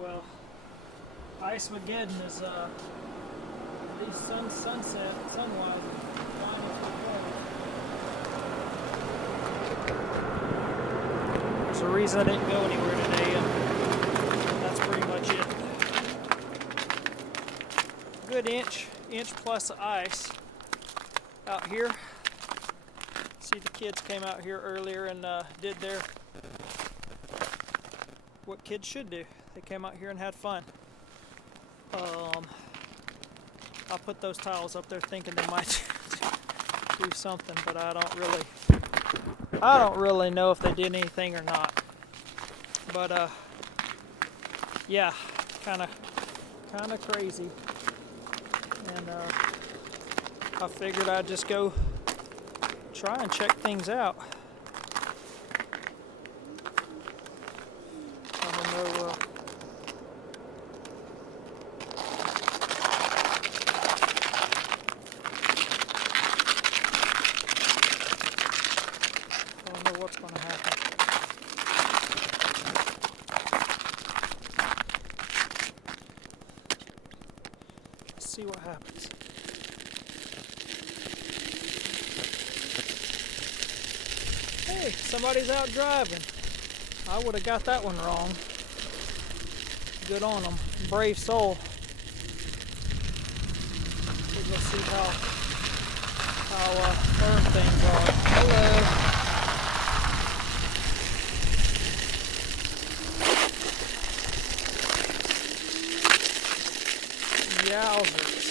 Well, Iceman is at least sunset, sunlight. There's a reason I didn't go anywhere today, and that's pretty much it. Good inch plus of ice out here. See, the kids came out here earlier and did what kids should do. They came out here and had fun. I put those tiles up there thinking they might do something, but I don't really know if they did anything or not. But yeah, kind of crazy. And I figured I'd just go try and check things out. I don't know. What's going to happen. Let's see what happens. Hey, somebody's out driving. I would have got that one wrong. Good on them. Brave soul. Let's see how firm things are. Hello. Yowzers.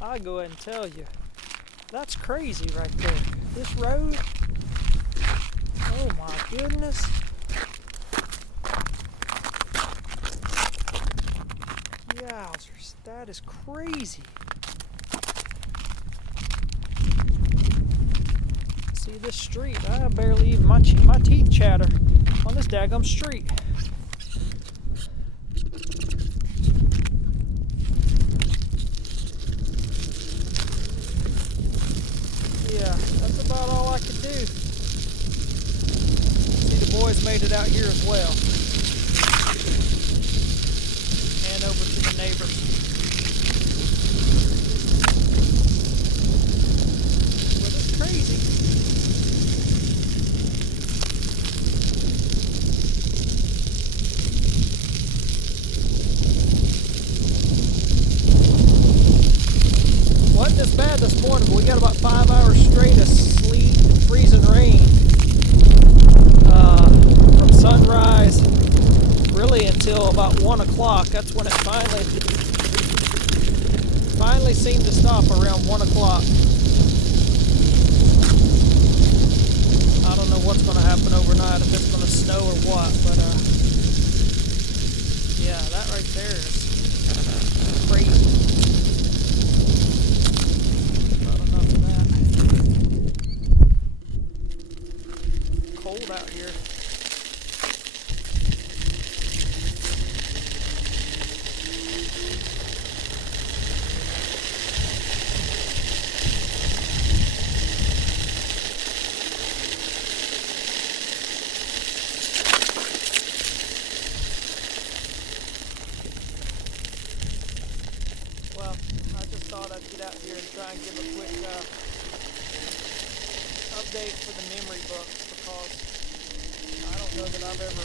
I'll go ahead and tell you. That's crazy right there. This road. Oh my goodness. Yowzers. That is crazy. See this street, I barely even, my teeth chatter on this daggum street. Yeah, that's about all I could do. See, the boys made it out here as well. And over to the neighbors. But it's crazy. Wasn't as bad this morning, but we got about 5 hours straight of sleet and freezing rain from sunrise really until about 1 o'clock. That's when it finally seemed to stop around 1 o'clock. I don't know what's going to happen overnight, if it's going to snow or what, but yeah, that right there is crazy. Cold out here. Well, I just thought I'd get out here and try and give a quick update for the memory books, because I don't know that I've ever